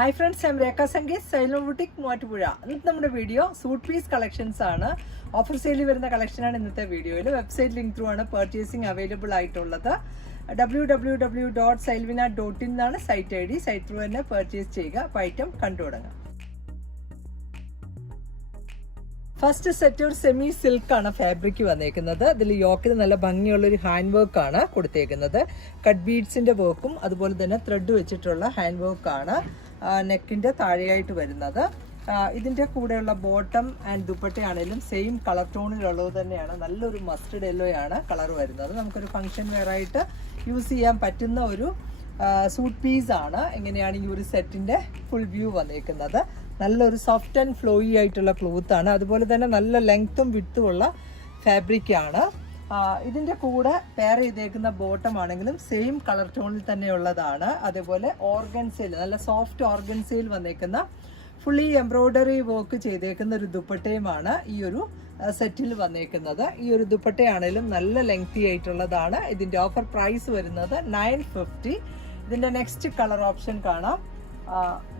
Hi friends, ഞാൻ രേഖ സംഗീത്, സൈലം boutique Muvattupuzha. ഇന്നത്തെ നമ്മുടെ വീഡിയോ സൂട്ട് പീസ് കളക്ഷൻസ് ആണ്. ഓഫർ സെയിലിൽ വരുന്ന കളക്ഷനാണ് ഇന്നത്തെ വീഡിയോയിൽ. വെബ്സൈറ്റ് ലിങ്ക് ത്രൂ ആണ് പർച്ചേസിംഗ് അവൈലബിൾ ആയിട്ടുള്ളത്. www.sylvina.in എന്നാണ് site I D. Site through തന്നെ പർച്ചേസ് ചെയ്യുക. അപ്പോൾ ഐറ്റം കണ്ടു തുടങ്ങാം. ഫസ്റ്റ് സെറ്റ് ഒരു സെമി സിൽക്ക് ആണ് ഫാബ്രിക് വന്നേക്കുന്നത്. ഇതിൽ യോക്കിൽ നല്ല ഭംഗിയുള്ള ഒരു ഹാൻഡ് വർക്ക് ആണ് കൊടുത്തേക്കുന്നത്. കട്ട് ബീഡ്സിന്റെ വർക്കും അതുപോലെ തന്നെ ത്രെഡ് വെച്ചിട്ടുള്ള ഹാൻഡ് വർക്ക് ആണ് നെക്കിന്റെ താഴെയായിട്ട് വരുന്നത്. ഇതിന്റെ കൂടെയുള്ള ബോട്ടം ആൻഡ് ദുപ്പട്ടയാണെങ്കിലും സെയിം കളർ ടോണിലുള്ളത് തന്നെയാണ്. നല്ലൊരു മസ്റ്റർഡ് യെല്ലോ ആണ് കളർ വരുന്നത്. നമുക്കൊരു ഫംഗ്ഷൻ വെയർ ആയിട്ട് യൂസ് ചെയ്യാൻ പറ്റുന്ന ഒരു സൂട്ട് പീസ് ആണ്. എങ്ങനെയാണ് ഈ ഒരു സെറ്റിന്റെ ഫുൾ വ്യൂ വന്നേക്കുന്നത്. നല്ലൊരു സോഫ്റ്റ് ആൻഡ് ഫ്ലോയി ആയിട്ടുള്ള ക്ലോത്ത് ആണ്. അതുപോലെ തന്നെ നല്ല ലെങ്ത്തും വിഡ്ത്തും ഉള്ള ഫാബ്രിക് ആണ്. ഇതിൻ്റെ കൂടെ പെയർ ചെയ്തേക്കുന്ന ബോട്ടം ആണെങ്കിലും സെയിം കളർ ടോണിൽ തന്നെ ഉള്ളതാണ്. അതേപോലെ ഓർഗൻസയിൽ നല്ല സോഫ്റ്റ് ഓർഗൻസയിൽ വന്നേക്കുന്ന ഫുള്ളി എംബ്രോയ്ഡറി വർക്ക് ചെയ്തേക്കുന്ന ഒരു ദുപ്പട്ടയുമാണ് ഈ ഒരു സെറ്റിൽ വന്നേക്കുന്നത്. ഈ ഒരു ദുപ്പട്ടയാണെങ്കിലും നല്ല ലെങ്തി ആയിട്ടുള്ളതാണ്. ഇതിൻ്റെ ഓഫർ പ്രൈസ് വരുന്നത് 950. ഇതിൻ്റെ നെക്സ്റ്റ് കളർ ഓപ്ഷൻ കാണാം.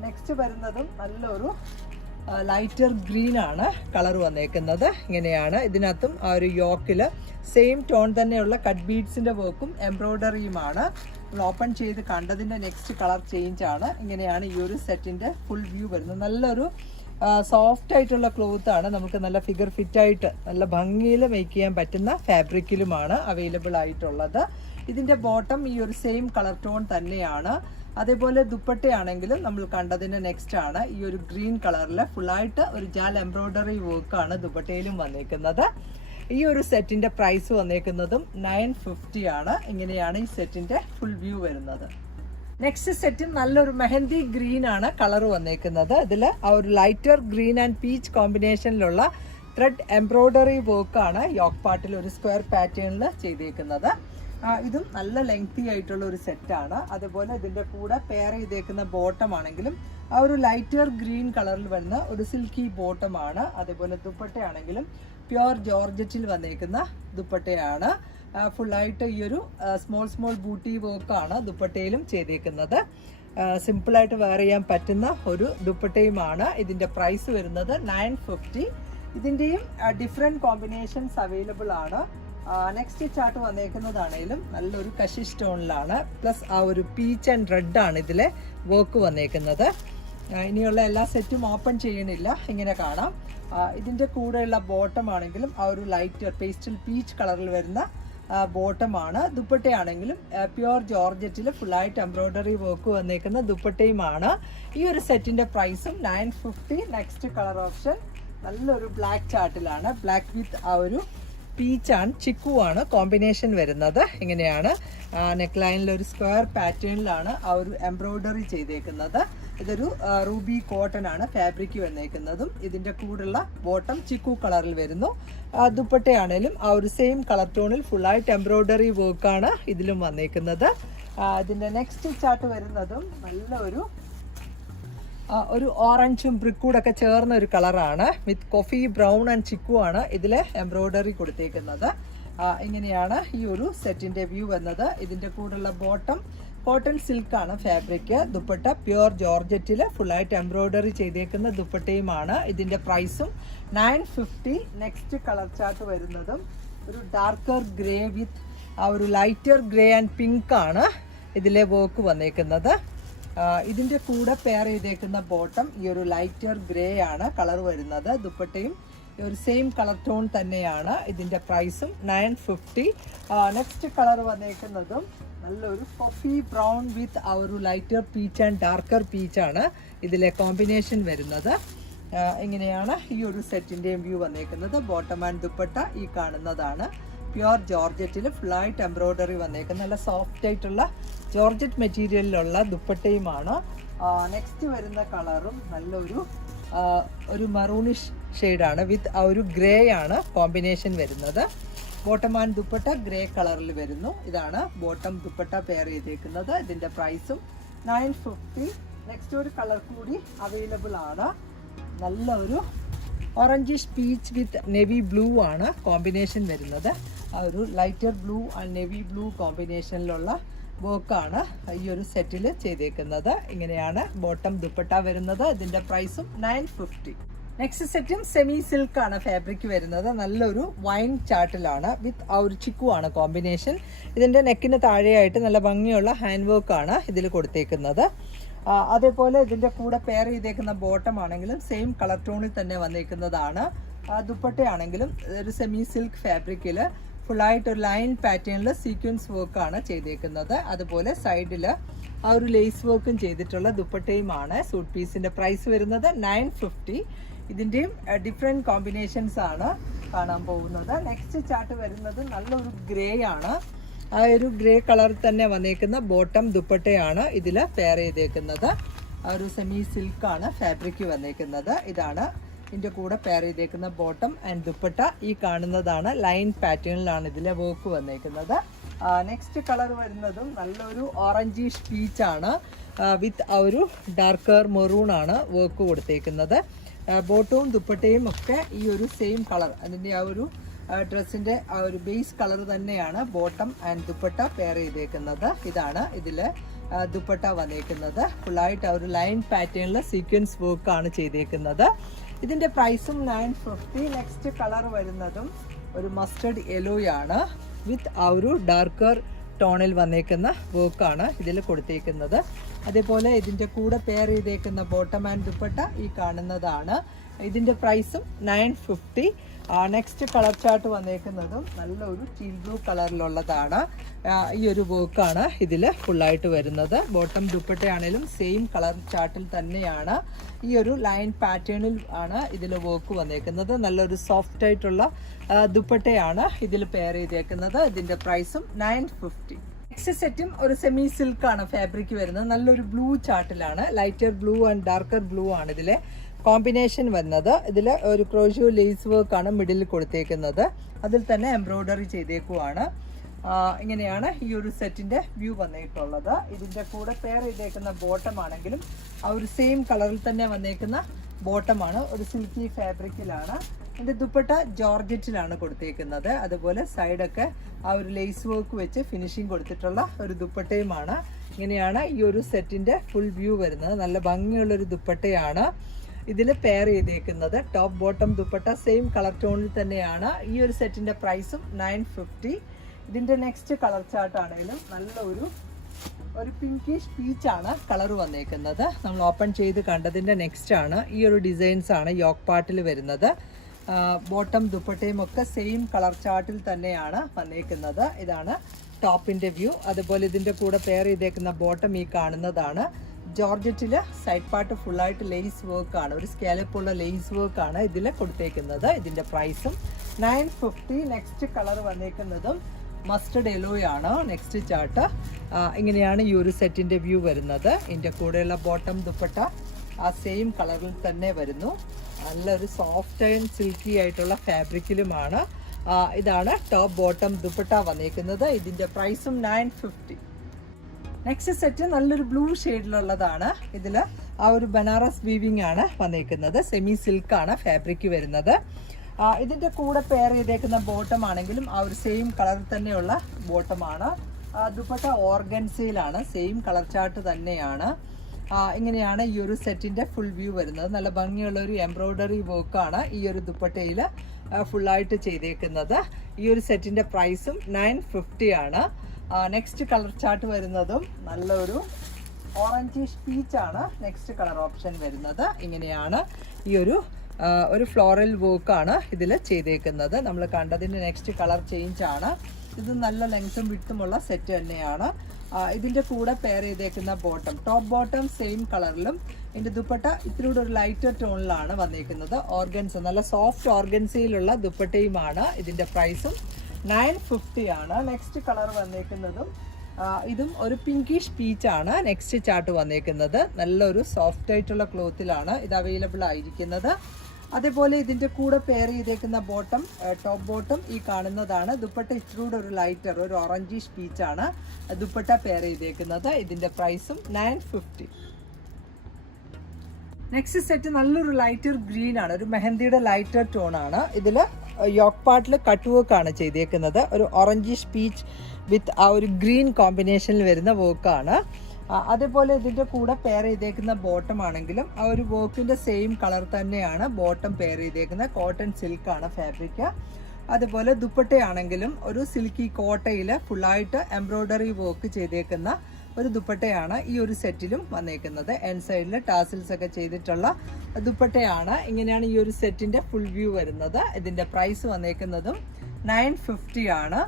നെക്സ്റ്റ് വരുന്നതും നല്ലൊരു ലൈറ്റർ ഗ്രീൻ ആണ് കളർ വന്നേക്കുന്നത്. ഇങ്ങനെയാണ്. ഇതിനകത്തും ആ ഒരു യോക്കിൽ സെയിം ടോൺ തന്നെയുള്ള കട്ട് ബീഡ്സിന്റെ വർക്കും എംബ്രോയ്ഡറിയുമാണ്. നമ്മൾ ഓപ്പൺ ചെയ്ത് കണ്ടതിന്റെ നെക്സ്റ്റ് കളർ ചേഞ്ച് ആണ്. ഇങ്ങനെയാണ് ഈ ഒരു സെറ്റിന്റെ ഫുൾ വ്യൂ വരുന്നത്. നല്ലൊരു സോഫ്റ്റ് ആയിട്ടുള്ള ക്ലോത്ത് ആണ്. നമുക്ക് നല്ല ഫിഗർ ഫിറ്റ് ആയിട്ട് നല്ല ഭംഗിയിൽ മേക്ക് ചെയ്യാൻ പറ്റുന്ന ഫാബ്രിക്കിലുമാണ് അവൈലബിൾ ആയിട്ടുള്ളത്. ഇതിന്റെ ബോട്ടം ഈ ഒരു സെയിം കളർ ടോൺ തന്നെയാണ്. അതേപോലെ ദുപ്പട്ടയാണെങ്കിലും നമ്മൾ കണ്ടതിന്റെ നെക്സ്റ്റ് ആണ്. ഈ ഒരു ഗ്രീൻ കളറിൽ ഫുള്ളായിട്ട് ഒരു ജാൽ എംബ്രോയ്ഡറി വർക്കാണ് ദുപ്പട്ടയിലും വന്നേക്കുന്നത്. ഈ ഒരു സെറ്റിന്റെ പ്രൈസ് വന്നേക്കുന്നതും 950 ആണ്. ഇങ്ങനെയാണ് ഈ സെറ്റിന്റെ ഫുൾ വ്യൂ വരുന്നത്. നെക്സ്റ്റ് സെറ്റ് നല്ലൊരു മെഹന്തി ഗ്രീൻ ആണ് കളർ വന്നേക്കുന്നത്. ഇതിൽ ആ ഒരു ലൈറ്റർ ഗ്രീൻ ആൻഡ് പീച്ച് കോമ്പിനേഷനിലുള്ള ത്രെഡ് എംബ്രോയ്ഡറി വർക്കാണ് യോക്ക് പാർട്ടിൽ ഒരു സ്ക്വയർ പാറ്റേണിൽ ചെയ്തേക്കുന്നത്. ഇതും നല്ല ലെങ്തി ആയിട്ടുള്ള ഒരു സെറ്റാണ്. അതുപോലെ ഇതിന്റെ കൂടെ പെയർ ചെയ്തേക്കുന്ന ബോട്ടം ആണെങ്കിലും ആ ഒരു ലൈറ്റർ ഗ്രീൻ കളറിൽ വരുന്ന ഒരു സിൽക്കി ബോട്ടമാണ്. അതേപോലെ ദുപ്പട്ടയാണെങ്കിലും പ്യുവർ ജോർജറ്റിൽ വന്നേക്കുന്ന ദുപ്പട്ടയാണ്. ഫുള്ളായിട്ട് ഈ ഒരു സ്മോൾ ബൂട്ടി വർക്കാണ് ദുപ്പട്ടയിലും ചെയ്തേക്കുന്നത്. സിമ്പിളായിട്ട് വെയർ ചെയ്യാൻ പറ്റുന്ന ഒരു ദുപ്പട്ടയുമാണ്. ഇതിന്റെ പ്രൈസ് വരുന്നത് 950. ഇതിന്റെയും ഡിഫറെന്റ് കോമ്പിനേഷൻസ് അവൈലബിൾ ആണ്. നെക്സ്റ്റ് ചാർട്ട് വന്നേക്കുന്നതാണേലും നല്ലൊരു കഷിഷ് ടോണിലാണ്. പ്ലസ് ആ ഒരു പീച്ച് ആൻഡ് റെഡ് ആണ് ഇതിലെ വർക്ക് വന്നേക്കുന്നത്. ഇനിയുള്ള എല്ലാ സെറ്റും ഓപ്പൺ ചെയ്യണില്ല, ഇങ്ങനെ കാണാം. ഇതിൻ്റെ കൂടെയുള്ള ബോട്ടം ആണെങ്കിലും ആ ഒരു ലൈറ്റ് പേസ്റ്റൽ പീച്ച് കളറിൽ വരുന്ന ബോട്ടമാണ്. ദുപ്പട്ടയാണെങ്കിലും പ്യുവർ ജോർജറ്റിൽ ഫുള്ളായിട്ട് എംബ്രോയ്ഡറി വർക്ക് വന്നേക്കുന്ന ദുപ്പട്ടയുമാണ്. ഈ ഒരു സെറ്റിൻ്റെ പ്രൈസും 950. നെക്സ്റ്റ് കളർ ഓപ്ഷൻ നല്ലൊരു ബ്ലാക്ക് ചാർട്ടിലാണ്. ബ്ലാക്ക് വിത്ത് ആ ഒരു പീച്ച് ആൻഡ് ചിക്കു ആണ് കോമ്പിനേഷൻ വരുന്നത്. ഇങ്ങനെയാണ്. നെക്ക് ലൈനിൽ ഒരു സ്ക്വയർ പാറ്റേണിലാണ് ആ ഒരു എംബ്രോയ്ഡറി ചെയ്തേക്കുന്നത്. ഇതൊരു റൂബി കോട്ടൺ ആണ് ഫാബ്രിക് വന്നേക്കുന്നതും. ഇതിന്റെ കൂടെയുള്ള ബോട്ടം ചിക്കു കളറിൽ വരുന്നു. ദുപ്പട്ടയാണേലും ആ ഒരു സെയിം കളർ ടോണിൽ ഫുള്ളായിട്ട് എംബ്രോയ്ഡറി വർക്കാണ് ഇതിലും വന്നേക്കുന്നത്. ഇതിന്റെ നെക്സ്റ്റ് ചാർട്ട് വരുന്നതും നല്ലൊരു ഒരു ഓറഞ്ചും ബ്രിക്കൂടൊക്കെ ചേർന്ന ഒരു കളറാണ്. With coffee brown and chikoo ആണ് ഇതിൽ എംബ്രോയ്ഡറി കൊടുത്തേക്കുന്നത്. ഇങ്ങനെയാണ് ഈ ഒരു സെറ്റിന്റെ വ്യൂ വന്നത്. ഇതിന്റെ കൂടെയുള്ള ബോട്ടം കോട്ടൺ സിൽക്കാണ് ഫാബ്രിക്. ദുപ്പട്ട പ്യുവർ ജോർജറ്റിൽ ഫുള്ളായിട്ട് എംബ്രോയ്ഡറി ചെയ്തേക്കുന്ന ദുപ്പട്ടയുമാണ്. ഇതിന്റെ പ്രൈസും 950. നെക്സ്റ്റ് കളർ ചാർട്ട് വരുന്നതും ഒരു ഡാർക്കർ ഗ്രേ വിത്ത് ആ ഒരു ലൈറ്റർ ഗ്രേ ആൻഡ് പിങ്ക് ആണ് ഇതിലെ വർക്ക് വന്നേക്കുന്നത്. ഇതിന്റെ കൂടെ പെയർ ചെയ്തേക്കുന്ന ബോട്ടം ഈ ഒരു ലൈറ്റർ ഗ്രേ ആണ് കളർ വരുന്നത്. ദുപ്പട്ടയും ഈ ഒരു സെയിം കളർ ടോൺ തന്നെയാണ്. ഇതിന്റെ പ്രൈസും 950. നെക്സ്റ്റ് കളർ വന്നേക്കുന്നതും നല്ലൊരു കോഫി ബ്രൗൺ വിത്ത് ആ ഒരു lighter peach and darker peach ആണ് ഇതിലെ കോമ്പിനേഷൻ വരുന്നത്. ഇങ്ങനെയാണ് ഈ ഒരു സെറ്റിന്റെയും വ്യൂ വന്നേക്കുന്നത്. ബോട്ടം ആൻഡ് ദുപ്പട്ട ഈ കാണുന്നതാണ്. പ്യുവർ ജോർജറ്റിൽ ഫുള്ളായിട്ട് എംബ്രോയ്ഡറി വന്നേക്കുന്നത്. നല്ല സോഫ്റ്റ് ആയിട്ടുള്ള ജോർജറ്റ് മെറ്റീരിയലിലുള്ള ദുപ്പട്ടയുമാണ്. നെക്സ്റ്റ് വരുന്ന കളറും നല്ലൊരു മറൂണിഷ് ഷെയ്ഡാണ്. വിത്ത് ആ ഒരു ഗ്രേ ആണ് കോമ്പിനേഷൻ വരുന്നത്. ബോട്ടം ആൻഡ് ദുപ്പട്ട ഗ്രേ കളറിൽ വരുന്നു. ഇതാണ് ബോട്ടം ദുപ്പട്ട പെയർ ചെയ്തേക്കുന്നത്. ഇതിന്റെ പ്രൈസും 950. നെക്സ്റ്റ് ഒരു കളർ കൂടി അവൈലബിൾ ആണ്. നല്ലൊരു orangish peach with navy blue ആണ് കോമ്പിനേഷൻ വരുന്നത്. ആ ഒരു lighter blue and navy blue കോമ്പിനേഷനിലുള്ള വർക്കാണ് ഈ ഒരു സെറ്റിൽ ചെയ്തേക്കുന്നത്. ഇങ്ങനെയാണ് ബോട്ടം ദുപ്പട്ട വരുന്നത്. ഇതിന്റെ പ്രൈസും 950. നെക്സ്റ്റ് സെറ്റും സെമി സിൽക്ക് ആണ് ഫാബ്രിക് വരുന്നത്. നല്ലൊരു വൈൻ ചാർട്ടിലാണ് വിത്ത് ആ ഒരു ചിക്കു ആണ് കോമ്പിനേഷൻ. ഇതിന്റെ നെക്കിന് താഴെയായിട്ട് നല്ല ഭംഗിയുള്ള ഹാൻഡ് വർക്ക് ആണ് ഇതിൽ കൊടുത്തേക്കുന്നത്. അതേപോലെ ഇതിന്റെ കൂടെ പെയർ ചെയ്തേക്കുന്ന ബോട്ടം ആണെങ്കിലും സെയിം കളർ ടോണിൽ തന്നെ വന്നേക്കുന്നതാണ്. ദുപ്പട്ടയാണെങ്കിലും ഒരു സെമി സിൽക്ക് ഫാബ്രിക്കിൽ ഫുള്ളായിട്ട് ഒരു ലൈൻ പാറ്റേണിൽ സീക്വൻസ് വർക്കാണ് ചെയ്തേക്കുന്നത്. അതുപോലെ സൈഡിൽ ആ ഒരു ലേസ് വർക്കും ചെയ്തിട്ടുള്ള ദുപ്പട്ടയുമാണ്. സൂട്ട് പീസിന്റെ പ്രൈസ് വരുന്നത് 950. ഇതിൻ്റെയും ഡിഫറെൻറ്റ് കോമ്പിനേഷൻസ് ആണ് കാണാൻ പോകുന്നത്. നെക്സ്റ്റ് ചാർട്ട് വരുന്നത് നല്ലൊരു ഗ്രേ ആണ്. ആ ഒരു ഗ്രേ കളറിൽ തന്നെ വന്നേക്കുന്ന ബോട്ടം ദുപ്പട്ടയാണ് ഇതിൽ പെയർ ചെയ്തേക്കുന്നത്. ആ ഒരു സെമി സിൽക്കാണ് ഫാബ്രിക് വന്നേക്കുന്നത്. ഇതാണ് ഇതിൻ്റെ കൂടെ പെയർ ചെയ്തേക്കുന്ന ബോട്ടം ആൻഡ് ദുപ്പട്ട. ഈ കാണുന്നതാണ് ലൈൻ പാറ്റേണിലാണ് ഇതിലെ വർക്ക് വന്നേക്കുന്നത്. നെക്സ്റ്റ് കളർ വരുന്നതും നല്ലൊരു ഓറഞ്ചിഷ് പീച്ചാണ് വിത്ത് ആ ഒരു ഡാർക്കർ മെറൂൺ ആണ് വർക്ക് കൊടുത്തേക്കുന്നത്. ബോട്ടവും ദുപ്പട്ടയും ഒക്കെ ഈ ഒരു സെയിം കളർ, അതിൻ്റെ ആ ഒരു ഡ്രസ്സിൻ്റെ ആ ഒരു ബേസ് കളർ തന്നെയാണ് ബോട്ടം ആൻഡ് ദുപ്പട്ട പെയർ ചെയ്തേക്കുന്നത്. ഇതാണ് ഇതിൽ ദുപ്പട്ട വന്നേക്കുന്നത്. ഫുള്ളായിട്ട് ആ ഒരു ലൈൻ പാറ്റേണിൽ സീക്വൻസ് വർക്കാണ് ചെയ്തേക്കുന്നത്. ഇതിൻ്റെ പ്രൈസും 950. നെക്സ്റ്റ് കളർ വരുന്നതും ഒരു മസ്റ്റർഡ് യെല്ലോയാണ് വിത്ത് ആ ഒരു ഡാർക്കർ ടോണിൽ വന്നേക്കുന്ന വർക്കാണ് ഇതിൽ കൊടുത്തേക്കുന്നത്. അതേപോലെ ഇതിൻ്റെ കൂടെ പെയർ ചെയ്തേക്കുന്ന ബോട്ടം ആൻഡ് ദുപ്പട്ട ഈ കാണുന്നതാണ്. ഇതിൻ്റെ പ്രൈസും 950. നെക്സ്റ്റ് കളർ ചാർട്ട് വന്നേക്കുന്നതും നല്ലൊരു ടീൽ ബ്ലൂ കളറിലുള്ളതാണ്. ഈ ഒരു വർക്കാണ് ഇതിൽ ഫുള്ളായിട്ട് വരുന്നത്. ബോട്ടം ദുപ്പട്ടയാണേലും സെയിം കളർ ചാർട്ടിൽ തന്നെയാണ്. ഈ ഒരു ലൈൻ പാറ്റേണിൽ ആണ് ഇതിൽ വർക്ക് വന്നേക്കുന്നത്. നല്ലൊരു സോഫ്റ്റ് ആയിട്ടുള്ള ദുപ്പട്ടയാണ് ഇതിൽ പെയർ ചെയ്തേക്കുന്നത്. ഇതിൻ്റെ പ്രൈസും 950. നെക്സ്റ്റ് സെറ്റും ഒരു സെമി സിൽക്കാണ് ഫാബ്രിക് വരുന്നത്. നല്ലൊരു ബ്ലൂ ചാർട്ടിലാണ്. Lighter blue and darker blue ആണ് ഇതിലെ കോമ്പിനേഷൻ വന്നത്. ഇതിൽ ഒരു ക്രോഷ്യോ ലേസ് വർക്കാണ് മിഡിൽ കൊടുത്തേക്കുന്നത്. അതിൽ തന്നെ എംബ്രോയ്ഡറി ചെയ്തേക്കുവാണ്. ഇങ്ങനെയാണ് ഈ ഒരു സെറ്റിൻ്റെ വ്യൂ വന്നിട്ടുള്ളത്. ഇതിൻ്റെ കൂടെ പെയർ ചെയ്തേക്കുന്ന ബോട്ടം ആണെങ്കിലും ആ ഒരു സെയിം കളറിൽ തന്നെ വന്നേക്കുന്ന ബോട്ടമാണ്. ഒരു സിൽക്കി ഫാബ്രിക്കിലാണ്. ഇതിൻ്റെ ദുപ്പട്ട ജോർജറ്റിലാണ് കൊടുത്തേക്കുന്നത്. അതുപോലെ സൈഡൊക്കെ ആ ഒരു ലേസ് വർക്ക് വെച്ച് ഫിനിഷിങ് കൊടുത്തിട്ടുള്ള ഒരു ദുപ്പട്ടയുമാണ്. ഇങ്ങനെയാണ് ഈ ഒരു സെറ്റിൻ്റെ ഫുൾ വ്യൂ വരുന്നത്. നല്ല ഭംഗിയുള്ളൊരു ദുപ്പട്ടയാണ് ഇതിൽ പെയർ ചെയ്തേക്കുന്നത്. Top bottom dupatta same colour ടോണിൽ തന്നെയാണ്. ഈ ഒരു സെറ്റിൻ്റെ പ്രൈസും 950. ഇതിൻ്റെ നെക്സ്റ്റ് കളർ ചാർട്ട് ആണെങ്കിലും നല്ല ഒരു പിങ്കിഷ് പീച്ചാണ് കളർ വന്നേക്കുന്നത്. നമ്മൾ ഓപ്പൺ ചെയ്ത് കണ്ടതിൻ്റെ നെക്സ്റ്റ് ആണ്. ഈ ഒരു ഡിസൈൻസ് ആണ് യോക്ക് പാർട്ടിൽ വരുന്നത്. ബോട്ടം ദുപ്പട്ടയും ഒക്കെ സെയിം കളർ ചാർട്ടിൽ തന്നെയാണ് വന്നേക്കുന്നത്. ഇതാണ് ടോപ്പിൻ്റെ വ്യൂ. അതുപോലെ ഇതിൻ്റെ കൂടെ പെയർ ചെയ്തേക്കുന്ന ബോട്ടം ഈ കാണുന്നതാണ്. ജോർജറ്റിൽ സൈഡ് പാർട്ട് ഫുള്ളായിട്ട് ലേസ് വർക്കാണ്. ഒരു സ്കാലപ്പുള്ള ലേസ് വർക്കാണ് ഇതിൽ കൊടുത്തേക്കുന്നത്. ഇതിൻ്റെ പ്രൈസും 950. നെക്സ്റ്റ് കളർ വന്നേക്കുന്നതും മസ്റ്റർഡ് യെല്ലോയാണ്. നെക്സ്റ്റ് ചാർട്ട് ഇങ്ങനെയാണ് ഈ ഒരു സെറ്റിൻ്റെ വ്യൂ വരുന്നത്. ഇതിൻ്റെ കൂടെയുള്ള ബോട്ടം ദുപ്പട്ട ആ സെയിം കളറിൽ തന്നെ വരുന്നു. നല്ലൊരു സോഫ്റ്റ് ആൻഡ് സിൽക്കി ആയിട്ടുള്ള ഫാബ്രിക്കിലുമാണ്. ഇതാണ് ടോപ്പ് ബോട്ടം ദുപ്പട്ട വന്നേക്കുന്നത്. ഇതിൻ്റെ പ്രൈസും 950. നെക്സ്റ്റ് സെറ്റ് നല്ലൊരു ബ്ലൂ ഷെയ്ഡിലുള്ളതാണ്. ഇതിൽ ആ ഒരു ബനാറസ് വീവിംഗ് ആണ് വന്നേക്കുന്നത്. സെമി സിൽക്കാണ് ഫാബ്രിക് വരുന്നത്. ഇതിൻ്റെ കൂടെ പെയർ ചെയ്തേക്കുന്ന ബോട്ടം ആണെങ്കിലും ആ ഒരു സെയിം കളറിൽ തന്നെയുള്ള ബോട്ടമാണ്. ദുപ്പട്ട ഓർഗൻസയിലാണ്. സെയിം കളർ ചാർട്ട് തന്നെയാണ്. ഇങ്ങനെയാണ് ഈ ഒരു സെറ്റിൻ്റെ ഫുൾ വ്യൂ വരുന്നത്. നല്ല ഭംഗിയുള്ള ഒരു എംബ്രോയ്ഡറി വർക്കാണ് ഈ ഒരു ദുപ്പട്ടയിൽ ഫുള്ളായിട്ട് ചെയ്തേക്കുന്നത്. ഈ ഒരു സെറ്റിൻ്റെ പ്രൈസും 950 ആണ്. നെക്സ്റ്റ് കളർ ചാർട്ട് വരുന്നതും നല്ലൊരു ഓറഞ്ചിഷ് പീച്ചാണ് നെക്സ്റ്റ് കളർ ഓപ്ഷൻ വരുന്നത്. ഇങ്ങനെയാണ് ഈ ഒരു ഫ്ലോറൽ വർക്കാണ് ഇതിൽ ചെയ്തേക്കുന്നത്. നമ്മൾ കണ്ടതിൻ്റെ നെക്സ്റ്റ് കളർ ചേഞ്ച് ആണ്. ഇത് നല്ല ലെങ്ത്തും വിട്ടുമുള്ള സെറ്റ് തന്നെയാണ്. ഇതിൻ്റെ കൂടെ പെയർ ചെയ്തേക്കുന്ന ബോട്ടം, ടോപ്പ് ബോട്ടം സെയിം കളറിലും ഇതിൻ്റെ ദുപ്പട്ട ഇത്തിരി കൂടെ ഒരു ലൈറ്റർ ടോണിലാണ് വന്നേക്കുന്നത്. ഓർഗൻസ, നല്ല സോഫ്റ്റ് ഓർഗൻസയിലുള്ള ദുപ്പട്ടയുമാണ്. ഇതിൻ്റെ പ്രൈസും 950 ആണ്. നെക്സ്റ്റ് കളർ വന്നേക്കുന്നതും ഇതും ഒരു പിങ്കിഷ് പീച്ചാണ് നെക്സ്റ്റ് ചാർട്ട് വന്നേക്കുന്നത്. നല്ലൊരു സോഫ്റ്റ് ആയിട്ടുള്ള ക്ലോത്തിലാണ് ഇത് അവൈലബിൾ ആയിരിക്കുന്നത്. അതേപോലെ ഇതിൻ്റെ കൂടെ പെയർ ചെയ്തേക്കുന്ന ബോട്ടം, ടോപ്പ് ബോട്ടം ഈ കാണുന്നതാണ്. ദുപ്പട്ട ഇച്ചിരൂടെ ഒരു ലൈറ്റർ, ഒരു ഓറഞ്ചിഷ് പീച്ചാണ് ദുപ്പട്ട പെയർ ചെയ്തേക്കുന്നത്. ഇതിൻ്റെ പ്രൈസും 950. നെക്സ്റ്റ് സെറ്റ് നല്ലൊരു ലൈറ്റർ ഗ്രീൻ ആണ്. ഒരു മെഹന്തിയുടെ ലൈറ്റർ ടോൺ ആണ്. ഇതിൽ യോക്ക് പാർട്ടിൽ കട്ട് വർക്ക് ആണ് ചെയ്തേക്കുന്നത്. ഒരു ഓറഞ്ചിഷ് പീച്ച് വിത്ത് ആ ഒരു ഗ്രീൻ കോമ്പിനേഷനിൽ വരുന്ന വർക്കാണ്. അതേപോലെ ഇതിൻ്റെ കൂടെ പെയർ ചെയ്തേക്കുന്ന ബോട്ടം ആണെങ്കിലും ആ ഒരു വർക്കിൻ്റെ സെയിം കളർ തന്നെയാണ് ബോട്ടം പെയർ ചെയ്തേക്കുന്നത്. കോട്ടൺ സിൽക്കാണ് ഫാബ്രിക്. അതുപോലെ ദുപ്പട്ടയാണെങ്കിലും ഒരു സിൽക്കി കോട്ടയിൽ ഫുള്ളായിട്ട് എംബ്രോയ്ഡറി വർക്ക് ചെയ്തേക്കുന്ന ഒരു ദുപ്പട്ടയാണ് ഈ ഒരു സെറ്റിലും വന്നേക്കുന്നത്. എൻ സൈഡിൽ ടാസിൽസ് ഒക്കെ ചെയ്തിട്ടുള്ള ദുപ്പട്ടയാണ്. ഇങ്ങനെയാണ് ഈ ഒരു സെറ്റിൻ്റെ ഫുൾ വ്യൂ വരുന്നത്. ഇതിൻ്റെ പ്രൈസ് വന്നേക്കുന്നതും 950 ആണ്.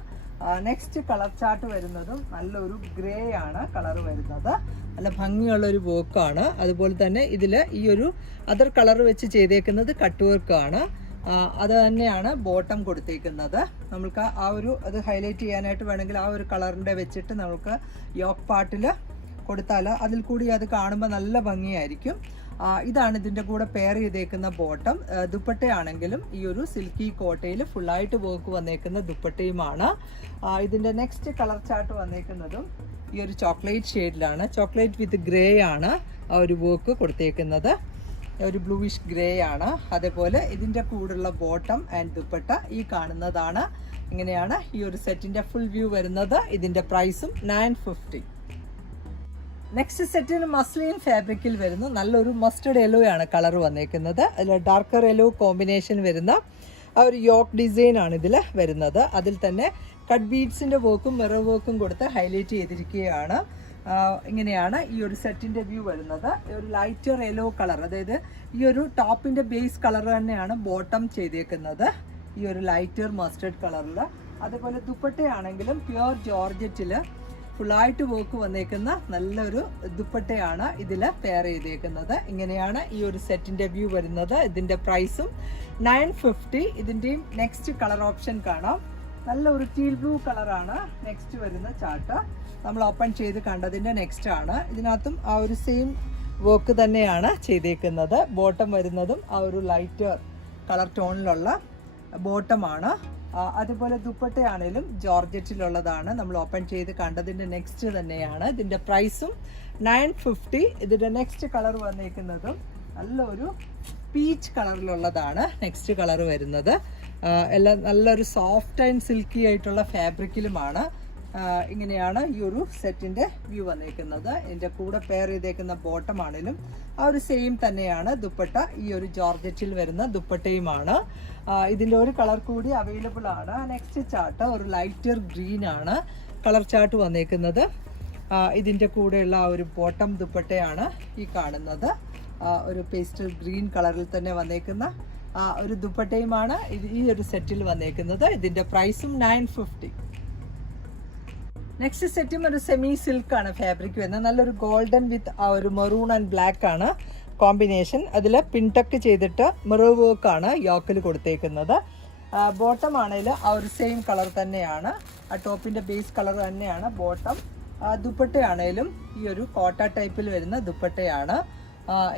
നെക്സ്റ്റ് കളർ ചാർട്ട് വരുന്നതും നല്ലൊരു ഗ്രേ ആണ് കളർ വരുന്നത്. നല്ല ഭംഗിയുള്ളൊരു വർക്കാണ്. അതുപോലെ തന്നെ ഇതിൽ ഈ ഒരു അതർ കളർ വെച്ച് ചെയ്തേക്കുന്നത് കട്ട് വർക്കാണ്. അത് തന്നെയാണ് ബോട്ടം കൊടുത്തേക്കുന്നത്. നമുക്ക് ആ ഒരു അത് ഹൈലൈറ്റ് ചെയ്യാനായിട്ട് വേണമെങ്കിൽ ആ ഒരു കളറിൻ്റെ വെച്ചിട്ട് നമുക്ക് യോക്ക് പാർട്ടിൽ കൊടുത്താൽ അതിൽ കൂടി അത് കാണുമ്പോൾ നല്ല ഭംഗിയായിരിക്കും. ഇതാണ് ഇതിൻ്റെ കൂടെ പെയർ ചെയ്തേക്കുന്ന ബോട്ടം. ദുപ്പട്ടയാണെങ്കിലും ഈ ഒരു സിൽക്കി കോട്ടയിൽ ഫുള്ളായിട്ട് വർക്ക് വന്നേക്കുന്ന ദുപ്പട്ടയുമാണ്. ഇതിൻ്റെ നെക്സ്റ്റ് കളർ ചാർട്ട് വന്നേക്കുന്നതും ഈ ഒരു ചോക്ലേറ്റ് ഷെയ്ഡിലാണ്. ചോക്ലേറ്റ് വിത്ത് ഗ്രേ ആണ് ആ ഒരു വർക്ക് കൊടുത്തേക്കുന്നത്. ഒരു ബ്ലൂയിഷ് ഗ്രേ ആണ്. അതേപോലെ ഇതിൻ്റെ കൂടെയുള്ള ബോട്ടം ആൻഡ് ദുപ്പട്ട ഈ കാണുന്നതാണ്. ഇങ്ങനെയാണ് ഈ ഒരു സെറ്റിൻ്റെ ഫുൾ വ്യൂ വരുന്നത്. ഇതിൻ്റെ പ്രൈസും 950. നെക്സ്റ്റ് സെറ്റിന് മസ്ലിൻ ഫാബ്രിക്കിൽ വരുന്നു. നല്ലൊരു മസ്റ്റർഡ് യെല്ലോ ആണ് കളർ വന്നേക്കുന്നത്. അതിൽ ഡാർക്കർ യെല്ലോ കോമ്പിനേഷൻ വരുന്ന ആ ഒരു യോക്ക് ഡിസൈൻ ആണ് ഇതിൽ വരുന്നത്. അതിൽ തന്നെ കട്ട് ബീഡ്സിൻ്റെ വർക്കും മിറർ വർക്കും കൊടുത്ത് ഹൈലൈറ്റ് ചെയ്തിരിക്കുകയാണ്. ഇങ്ങനെയാണ് ഈ ഒരു സെറ്റിൻ്റെ വ്യൂ വരുന്നത്. ഒരു ലൈറ്റർ യെല്ലോ കളർ, അതായത് ഈ ഒരു ടോപ്പിൻ്റെ ബേസ് കളർ തന്നെയാണ് ബോട്ടം ചെയ്തേക്കുന്നത് ഈ ഒരു ലൈറ്റർ മസ്റ്റർഡ് കളറിൽ. അതേപോലെ ദുപ്പട്ടയാണെങ്കിലും പ്യുവർ ജോർജറ്റിൽ ഫുള്ളായിട്ട് വർക്ക് വന്നേക്കുന്ന നല്ലൊരു ദുപ്പട്ടയാണ് ഇതിൽ പെയർ ചെയ്തേക്കുന്നത്. ഇങ്ങനെയാണ് ഈ ഒരു സെറ്റിൻ്റെ വ്യൂ വരുന്നത്. ഇതിൻ്റെ പ്രൈസും 950. ഇതിൻ്റെയും നെക്സ്റ്റ് കളർ ഓപ്ഷൻ കാണാം. നല്ല ഒരു ടീൽ ബ്ലൂ കളറാണ് നെക്സ്റ്റ് വരുന്ന ചാർട്ട്. നമ്മൾ ഓപ്പൺ ചെയ്ത് കണ്ടതിൻ്റെ നെക്സ്റ്റ് ആണ്. ഇതിനകത്തും ആ ഒരു സെയിം വർക്ക് തന്നെയാണ് ചെയ്തേക്കുന്നത്. ബോട്ടം വരുന്നതും ആ ഒരു ലൈറ്റർ കളർ ടോണിലുള്ള ബോട്ടമാണ്. അതുപോലെ ദുപ്പട്ടയാണേലും ജോർജറ്റിലുള്ളതാണ്. നമ്മൾ ഓപ്പൺ ചെയ്ത് കണ്ടതിൻ്റെ നെക്സ്റ്റ് തന്നെയാണ്. ഇതിൻ്റെ പ്രൈസും 950. ഇതിൻ്റെ നെക്സ്റ്റ് കളർ വന്നേക്കുന്നതും നല്ലൊരു പീച്ച് കളറിലുള്ളതാണ് നെക്സ്റ്റ് കളർ വരുന്നത്. എല്ലാം നല്ലൊരു സോഫ്റ്റ് ആൻഡ് സിൽക്കി ആയിട്ടുള്ള ഫാബ്രിക്കിലുമാണ്. ഇങ്ങനെയാണ് ഈ ഒരു സെറ്റിൻ്റെ വ്യൂ വന്നേക്കുന്നത്. ഇതിൻ്റെ കൂടെ പെയർ ചെയ്തേക്കുന്ന ബോട്ടം ആണെങ്കിലും ആ ഒരു സെയിം തന്നെയാണ്. ദുപ്പട്ട ഈ ഒരു ജോർജറ്റിൽ വരുന്ന ദുപ്പട്ടയുമാണ്. ഇതിൻ്റെ ഒരു കളർ കൂടി അവൈലബിൾ ആണ്. നെക്സ്റ്റ് ചാർട്ട് ഒരു ലൈറ്റർ ഗ്രീൻ ആണ് കളർ ചാർട്ട് വന്നേക്കുന്നത്. ഇതിൻ്റെ കൂടെയുള്ള ആ ഒരു ബോട്ടം ദുപ്പട്ടയാണ് ഈ കാണുന്നത്. ഒരു പേസ്റ്റൽ ഗ്രീൻ കളറിൽ തന്നെ വന്നേക്കുന്ന ഒരു ദുപ്പട്ടയുമാണ് ഈ ഒരു സെറ്റിൽ വന്നേക്കുന്നത്. ഇതിൻ്റെ പ്രൈസും 950. നെക്സ്റ്റ് സെറ്റും ഒരു സെമി സിൽക്ക് ആണ് ഫാബ്രിക് വരുന്നത്. നല്ലൊരു ഗോൾഡൻ വിത്ത് ആ ഒരു മെറൂൺ ആൻഡ് ബ്ലാക്ക് ആണ് കോമ്പിനേഷൻ. അതിൽ പിൻടക്ക് ചെയ്തിട്ട് മിറർ വർക്ക് ആണ് യോക്കിൽ കൊടുത്തേക്കുന്നത്. ബോട്ടം ആണെങ്കിൽ ആ ഒരു സെയിം കളർ തന്നെയാണ്. ആ ടോപ്പിൻ്റെ ബേസ് കളർ തന്നെയാണ് ബോട്ടം. ദുപ്പട്ടയാണേലും ഈ ഒരു കോട്ട ടൈപ്പിൽ വരുന്ന ദുപ്പട്ടയാണ്.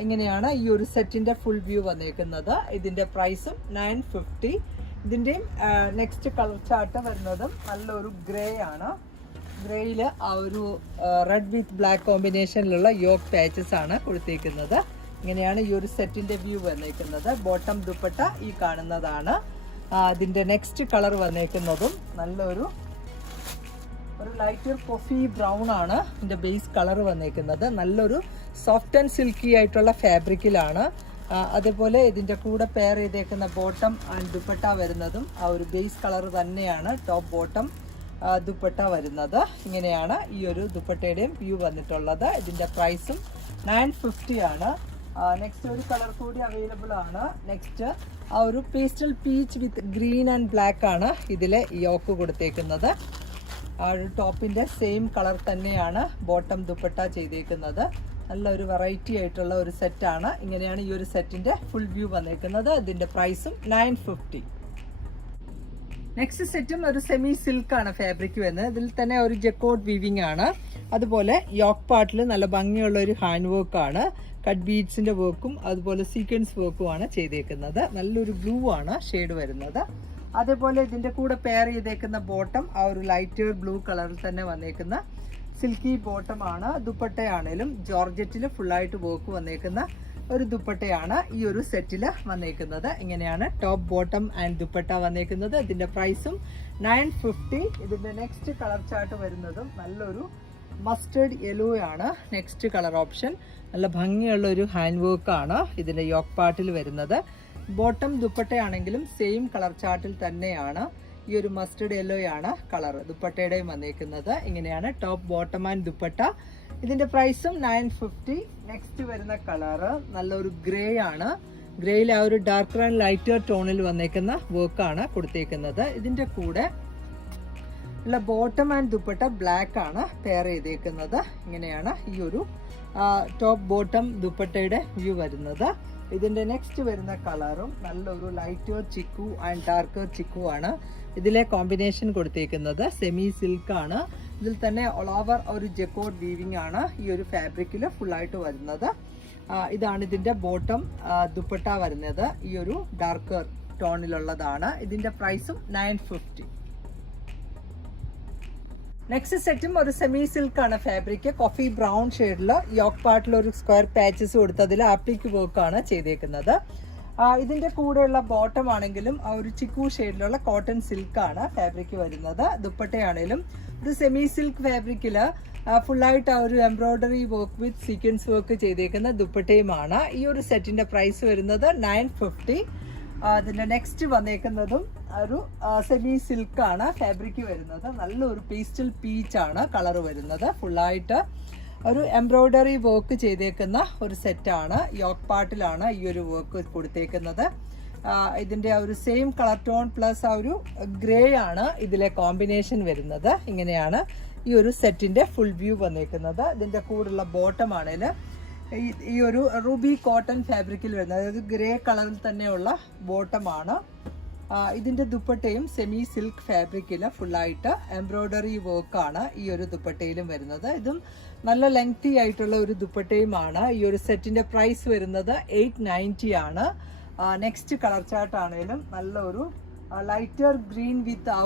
ഇങ്ങനെയാണ് ഈ ഒരു സെറ്റിൻ്റെ ഫുൾ വ്യൂ വന്നേക്കുന്നത്. ഇതിൻ്റെ പ്രൈസും 950. ഇതിൻ്റെയും നെക്സ്റ്റ് കളർ ചാർട്ട് വരുന്നതും നല്ലൊരു ഗ്രേ ആണ്. ഗ്രേയിൽ ആ ഒരു റെഡ് വിത്ത് ബ്ലാക്ക് കോമ്പിനേഷനിലുള്ള യോക്ക് പാച്ചസ് ആണ് കൊടുത്തേക്കുന്നത്. ഇങ്ങനെയാണ് ഈ ഒരു സെറ്റിൻ്റെ വ്യൂ വന്നേക്കുന്നത്. ബോട്ടം ദുപ്പട്ട ഈ കാണുന്നതാണ്. അതിൻ്റെ നെക്സ്റ്റ് കളർ വന്നേക്കുന്നതും നല്ലൊരു ലൈറ്റർ കോഫി ബ്രൗൺ ആണ് ഇതിൻ്റെ ബേസ് കളർ വന്നേക്കുന്നത്. നല്ലൊരു സോഫ്റ്റ് ആൻഡ് സിൽക്കി ആയിട്ടുള്ള ഫാബ്രിക്കിലാണ്. അതേപോലെ ഇതിൻ്റെ കൂടെ പെയർ ചെയ്തേക്കുന്ന ബോട്ടം ആൻഡ് ദുപ്പട്ട വരുന്നതും ആ ഒരു ബേസ് കളർ തന്നെയാണ് ടോപ്പ് ബോട്ടം ദുപ്പട്ട വരുന്നത്. ഇങ്ങനെയാണ് ഈ ഒരു ദുപ്പട്ടയുടെയും വ്യൂ വന്നിട്ടുള്ളത്. ഇതിൻ്റെ പ്രൈസും 950 ആണ്. നെക്സ്റ്റ് ഒരു കളർ കൂടി അവൈലബിൾ ആണ്. നെക്സ്റ്റ് ആ ഒരു pastel peach with green and black ആണ് ഇതിലെ യോക്ക് കൊടുത്തേക്കുന്നത്. ആ ഒരു ടോപ്പിൻ്റെ സെയിം കളർ തന്നെയാണ് ബോട്ടം ദുപ്പട്ട ചെയ്തേക്കുന്നത്. നല്ലൊരു വെറൈറ്റി ആയിട്ടുള്ള ഒരു സെറ്റാണ്. ഇങ്ങനെയാണ് ഈ ഒരു സെറ്റിൻ്റെ ഫുൾ വ്യൂ വന്നേക്കുന്നത്. ഇതിൻ്റെ പ്രൈസും 950. നെക്സ്റ്റ് സെറ്റും ഒരു സെമി സിൽക്കാണ് ഫാബ്രിക് വരുന്നത്. ഇതിൽ തന്നെ ഒരു ജക്കോട്ട് വീവിംഗ് ആണ്. അതുപോലെ യോക്ക് പാർട്ടിൽ നല്ല ഭംഗിയുള്ള ഒരു ഹാൻഡ് വർക്കാണ്. കട്ട് ബീഡ്സിൻ്റെ വർക്കും അതുപോലെ സീക്വൻസ് വർക്കുമാണ് ചെയ്തേക്കുന്നത്. നല്ലൊരു ബ്ലൂ ആണ് ഷെയ്ഡ് വരുന്നത്. അതേപോലെ ഇതിൻ്റെ കൂടെ പെയർ ചെയ്തേക്കുന്ന ബോട്ടം ആ ഒരു ലൈറ്റർ ബ്ലൂ കളറിൽ തന്നെ വന്നേക്കുന്ന സിൽക്കി ബോട്ടമാണ്. ദുപ്പട്ടയാണേലും ജോർജറ്റിൽ ഫുള്ളായിട്ട് വർക്ക് വന്നേക്കുന്ന ഒരു ദുപ്പട്ടയാണ് ഈ ഒരു സെറ്റിൽ വന്നേക്കുന്നത്. ഇങ്ങനെയാണ് ടോപ്പ് ബോട്ടം ആൻഡ് ദുപ്പട്ട വന്നേക്കുന്നത്. ഇതിന്റെ പ്രൈസും 950. ഇതിന്റെ നെക്സ്റ്റ് കളർ ചാർട്ട് വരുന്നതും നല്ലൊരു മസ്റ്റേർഡ് യെല്ലോ ആണ് നെക്സ്റ്റ് കളർ ഓപ്ഷൻ. നല്ല ഭംഗിയുള്ള ഒരു ഹാൻഡ് വർക്ക് ആണ് ഇതിന്റെ യോക്ക് പാർട്ടിൽ വരുന്നത്. ബോട്ടം ദുപ്പട്ടയാണെങ്കിലും സെയിം കളർ ചാർട്ടിൽ തന്നെയാണ്. ഈ ഒരു മസ്റ്റേർഡ് യെല്ലോ ആണ് കളർ ദുപ്പട്ടയുടെയും വന്നേക്കുന്നത്. ഇങ്ങനെയാണ് ടോപ്പ് ബോട്ടം ആൻഡ് ദുപ്പട്ട. ഇതിന്റെ പ്രൈസും 950. നെക്സ്റ്റ് വരുന്ന കളറ് നല്ലൊരു ഗ്രേ ആണ്. ഗ്രേയിൽ ആ ഒരു ഡാർക്കർ ആൻഡ് ലൈറ്റർ ടോണിൽ വന്നേക്കുന്ന വർക്കാണ് കൊടുത്തേക്കുന്നത്. ഇതിന്റെ കൂടെ ഉള്ള ബോട്ടം ആൻഡ് ദുപ്പട്ട ബ്ലാക്ക് ആണ് പെയർ ചെയ്തേക്കുന്നത്. ഇങ്ങനെയാണ് ഈ ഒരു ടോപ്പ് ബോട്ടം ദുപ്പട്ടയുടെ വ്യൂ വരുന്നത്. ഇതിന്റെ നെക്സ്റ്റ് വരുന്ന കളറും നല്ലൊരു lighter chikoo and darker chikoo ആണ് ഇതിലെ കോമ്പിനേഷൻ കൊടുത്തേക്കുന്നത്. സെമി സിൽക്ക് ആണ്. ഇതിൽ തന്നെ ഓൾ ഓവർ ഒരു ജെക്കോർഡ് വീവിംഗ് ആണ് ഈ ഒരു ഫാബ്രിക്കിൽ ഫുള്ളായിട്ട് വരുന്നത്. ഇതാണ് ഇതിന്റെ ബോട്ടം ദുപ്പട്ട വരുന്നത്. ഈ ഒരു ഡാർക്കർ ടോണിലുള്ളതാണ്. ഇതിന്റെ പ്രൈസും 950. നെക്സ്റ്റ് സെറ്റും ഒരു സെമി സിൽക്ക് ആണ് ഫാബ്രിക്. കോഫി ബ്രൗൺ ഷെയ്ഡില് യോക്ക് പാർട്ടിൽ ഒരു സ്ക്വയർ പാച്ചസ് കൊടുത്ത് അതിൽ ആപ്ലിക് വർക്ക് ആണ് ചെയ്തേക്കുന്നത്. ഇതിന്റെ കൂടെയുള്ള ബോട്ടം ആണെങ്കിലും ആ ഒരു ചിക്കു ഷെയ്ഡിലുള്ള കോട്ടൺ സിൽക്ക് ആണ് ഫാബ്രിക് വരുന്നത്. ദുപ്പട്ടയാണെങ്കിലും ഒരു സെമി സിൽക്ക് ഫാബ്രിക്കില് ഫുള്ളായിട്ട് ആ ഒരു embroidery work with sequence work ചെയ്തേക്കുന്ന ദുപ്പട്ടയുമാണ്. ഈ ഒരു സെറ്റിന്റെ പ്രൈസ് വരുന്നത് 950. അതിന്റെ നെക്സ്റ്റ് വന്നേക്കുന്നതും ഒരു സെമി സിൽക്ക് ആണ് ഫാബ്രിക് വരുന്നത്. നല്ലൊരു പേസ്റ്റൽ പീച്ച് ആണ് കളർ വരുന്നത്. ഫുള്ളായിട്ട് ഒരു എംബ്രോയിഡറി വർക്ക് ചെയ്തേക്കുന്ന ഒരു സെറ്റാണ്. യോക്ക് പാർട്ടിലാണ് ഈ ഒരു വർക്ക് കൊടുത്തേക്കുന്നത്. ഇതിന്റെ ആ ഒരു സെയിം കളർ ടോൺ പ്ലസ് ആ ഒരു ഗ്രേ ആണ് ഇതിലെ കോമ്പിനേഷൻ വരുന്നത്. ഇങ്ങനെയാണ് ഈ ഒരു സെറ്റിന്റെ ഫുൾ വ്യൂ വന്നേക്കുന്നത്. ഇതിന്റെ കൂടെയുള്ള ബോട്ടം ആണെങ്കിൽ ഈ ഒരു റൂബി കോട്ടൺ ഫാബ്രിക്കിൽ വരുന്നത്, അതായത് ഗ്രേ കളറിൽ തന്നെയുള്ള ബോട്ടമാണ്. ഇതിന്റെ ദുപ്പട്ടയും സെമി സിൽക്ക് ഫാബ്രിക്കിൽ ഫുള്ളായിട്ട് എംബ്രോയിഡറി വർക്കാണ് ഈ ഒരു ദുപ്പട്ടയിലും വരുന്നത്. ഇതും നല്ല ലെങ്തി ആയിട്ടുള്ള ഒരു ദുപ്പട്ടയുമാണ്. ഈ ഒരു സെറ്റിന്റെ പ്രൈസ് വരുന്നത് 890 ആണ്. നെക്സ്റ്റ് കളർ ചാർട്ട് ആണെങ്കിലും നല്ലൊരു ലൈറ്റർ ഗ്രീൻ വിത്ത് ആ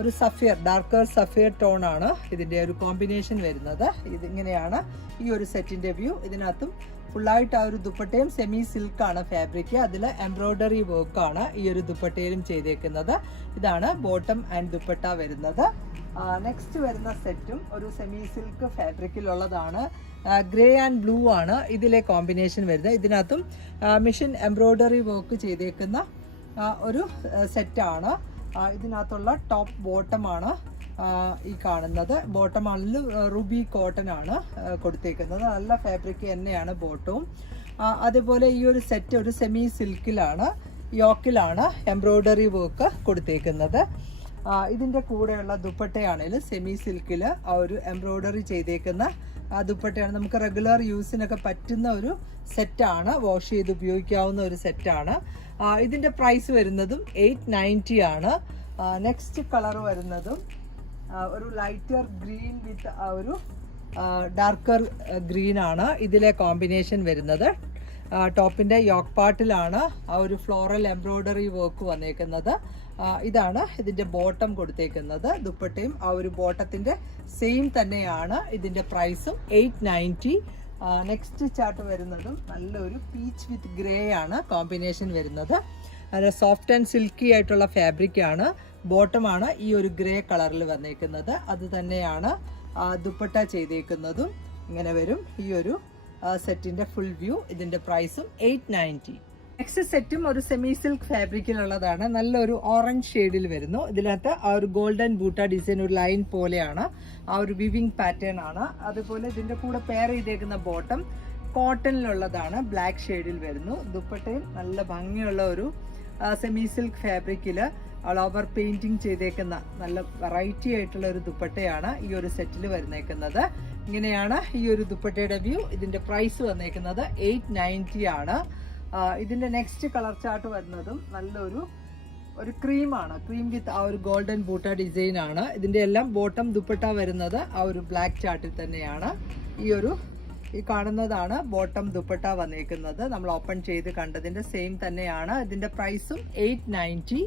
ഒരു സഫിയർ ഡാർക്കർ സഫിയർ ടോൺ ആണ് ഇതിന്റെ ഒരു കോമ്പിനേഷൻ വരുന്നത്. ഇതിങ്ങനെയാണ് ഈ ഒരു സെറ്റിന്റെ വ്യൂ. ഇതിനകത്തും ഫുള്ളായിട്ട് ആ ഒരു ദുപ്പട്ടയും സെമി സിൽക്ക് ആണ് ഫാബ്രിക്. അതിൽ എംബ്രോയിഡറി വർക്കാണ് ഈ ഒരു ദുപ്പട്ടയിലും ചെയ്തേക്കുന്നത്. ഇതാണ് ബോട്ടം ആൻഡ് ദുപ്പട്ട വരുന്നത്. നെക്സ്റ്റ് വരുന്ന സെറ്റും ഒരു സെമി സിൽക്ക് ഫാബ്രിക്കിലുള്ളതാണ്. ഗ്രേ ആൻഡ് ബ്ലൂ ആണ് ഇതിലെ കോമ്പിനേഷൻ വരുന്നത്. ഇതിനകത്തും മിഷൻ എംബ്രോയിഡറി വർക്ക് ചെയ്തേക്കുന്ന ഒരു സെറ്റാണ്. ഇതിനകത്തുള്ള ടോപ്പ് ബോട്ടമാണ് ഈ കാണുന്നത്. ബോട്ടം ആണെങ്കിലും റുബി കോട്ടൺ ആണ് കൊടുത്തേക്കുന്നത്. നല്ല ഫാബ്രിക് തന്നെയാണ് ബോട്ടവും. അതേപോലെ ഈ ഒരു സെറ്റ് ഒരു സെമി സിൽക്കിലാണ്, യോക്കിലാണ് എംബ്രോയിഡറി വർക്ക് കൊടുത്തേക്കുന്നത്. ഇതിന്റെ കൂടെയുള്ള ദുപ്പട്ടയാണെങ്കിലും സെമി സിൽക്കിൽ ആ ഒരു എംബ്രോയിഡറി ചെയ്തേക്കുന്ന ദുപ്പട്ടയാണ്. നമുക്ക് റെഗുലർ യൂസിനൊക്കെ പറ്റുന്ന ഒരു സെറ്റാണ്. വാഷ് ചെയ്ത് ഉപയോഗിക്കാവുന്ന ഒരു സെറ്റാണ്. ഇതിന്റെ പ്രൈസ് വരുന്നതും 890 ആണ്. നെക്സ്റ്റ് കളർ വരുന്നതും ഒരു ലൈറ്റർ ഗ്രീൻ വിത്ത് ആ ഒരു ഡാർക്കർ ഗ്രീൻ ആണ് ഇതിലെ കോമ്പിനേഷൻ വരുന്നത്. ടോപ്പിന്റെ യോക്ക് പാർട്ടിലാണ് ആ ഒരു ഫ്ലോറൽ എംബ്രോയിഡറി വർക്ക് വന്നേക്കുന്നത്. ഇതാണ് ഇതിന്റെ ബോട്ടം കൊടുത്തേക്കുന്നത്. ദുപ്പട്ടയും ആ ഒരു ബോട്ടത്തിന്റെ സെയിം തന്നെയാണ്. ഇതിന്റെ പ്രൈസും 890. നെക്സ്റ്റ് ചാർട്ട് വരുന്നതും നല്ലൊരു പീച്ച് വിത്ത് ഗ്രേ ആണ് കോമ്പിനേഷൻ വരുന്നത്. നല്ല സോഫ്റ്റ് ആൻഡ് സിൽക്കി ആയിട്ടുള്ള ഫാബ്രിക് ആണ്. ബോട്ടമാണ് ഈ ഒരു ഗ്രേ കളറിൽ വന്നേക്കുന്നത്. അത് തന്നെയാണ് ദുപ്പട്ട ചെയ്തേക്കുന്നതും. ഇങ്ങനെ വരും ഈ ഒരു സെറ്റിന്റെ ഫുൾ വ്യൂ. ഇതിന്റെ പ്രൈസും 890. നെക്സ്റ്റ് സെറ്റും ഒരു സെമി സിൽക്ക് ഫാബ്രിക്കിലുള്ളതാണ്. നല്ലൊരു ഓറഞ്ച് ഷെയ്ഡിൽ വരുന്നു. ഇതിനകത്ത് ആ ഒരു ഗോൾഡൻ ബൂട്ട ഡിസൈൻ ഒരു ലൈൻ പോലെയാണ്, ആ ഒരു വിവിങ് പാറ്റേൺ ആണ്. അതുപോലെ ഇതിന്റെ കൂടെ പെയർ ചെയ്തേക്കുന്ന ബോട്ടം കോട്ടണിലുള്ളതാണ്, ബ്ലാക്ക് ഷെയ്ഡിൽ വരുന്നു. ദുപ്പട്ടയും നല്ല ഭംഗിയുള്ള ഒരു സെമി സിൽക്ക് ഫാബ്രിക്കിൽ ഓൾ ഓവർ പെയിന്റിങ് ചെയ്തേക്കുന്ന നല്ല വെറൈറ്റി ആയിട്ടുള്ള ഒരു ദുപ്പട്ടയാണ് ഈ ഒരു സെറ്റിൽ വരുന്നേക്കുന്നത്. ഇങ്ങനെയാണ് ഈ ഒരു ദുപ്പട്ടയുടെ വ്യൂ. ഇതിന്റെ പ്രൈസ് വന്നേക്കുന്നത് 890 ആണ്. ഇതിന്റെ നെക്സ്റ്റ് കളർ ചാർട്ട് വരുന്നതും നല്ലൊരു ക്രീമാണ്. ക്രീം വിത്ത് ആ ഒരു ഗോൾഡൻ ബൂട്ട ഡിസൈൻ ആണ്. ഇതിന്റെ എല്ലാം ബോട്ടം ദുപ്പട്ട വരുന്നത് ആ ഒരു ബ്ലാക്ക് ചാർട്ടിൽ തന്നെയാണ്. ഈ കാണുന്നതാണ് ബോട്ടം ദുപ്പട്ട വന്നേക്കുന്നത്. നമ്മൾ ഓപ്പൺ ചെയ്ത് കണ്ടതിന്റെ സെയിം തന്നെയാണ്. ഇതിന്റെ പ്രൈസും 890.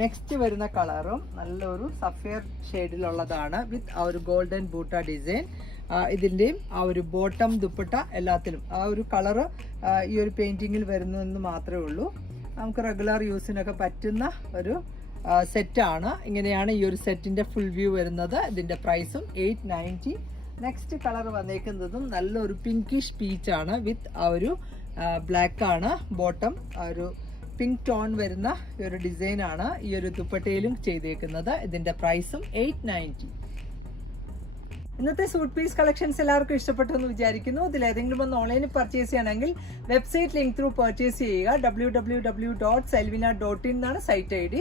നെക്സ്റ്റ് വരുന്ന കളറും നല്ലൊരു സഫയർ ഷെയ്ഡിലുള്ളതാണ് വിത്ത് ആ ഒരു ഗോൾഡൻ ബൂട്ട ഡിസൈൻ. ഇതിൻ്റെയും ആ ഒരു ബോട്ടം ദുപ്പട്ട എല്ലാത്തിലും ആ ഒരു കളറ് ഈ ഒരു പെയിൻറ്റിങ്ങിൽ വരുന്നതെന്ന് മാത്രമേ ഉള്ളൂ. നമുക്ക് റെഗുലർ യൂസിനൊക്കെ പറ്റുന്ന ഒരു സെറ്റാണ്. ഇങ്ങനെയാണ് ഈ ഒരു സെറ്റിൻ്റെ ഫുൾ വ്യൂ വരുന്നത്. ഇതിൻ്റെ പ്രൈസും 890. നെക്സ്റ്റ് കളർ വന്നേക്കുന്നതും നല്ലൊരു പിങ്കിഷ് പീച്ചാണ് വിത്ത് ആ ഒരു ബ്ലാക്ക് ആണ് ബോട്ടം. ആ ഒരു പിങ്ക് ടോൺ വരുന്ന ഈ ഒരു ഡിസൈനാണ് ഈ ഒരു ദുപ്പട്ടയിലും ചെയ്തേക്കുന്നത്. ഇതിൻ്റെ പ്രൈസും 890. ഇന്നത്തെ സൂട്ട് പീസ് കളക്ഷൻസ് എല്ലാവർക്കും ഇഷ്ടപ്പെട്ടു എന്ന് വിചാരിക്കുന്നു. ഇതിൽ ഏതെങ്കിലും ഒന്ന് ഓൺലൈനിൽ പർച്ചേസ് ചെയ്യണമെങ്കിൽ വെബ്സൈറ്റ് ലിങ്ക് ത്രൂ പർച്ചേസ് ചെയ്യുക. www.selvina.in എന്നാണ് സൈറ്റ് ID.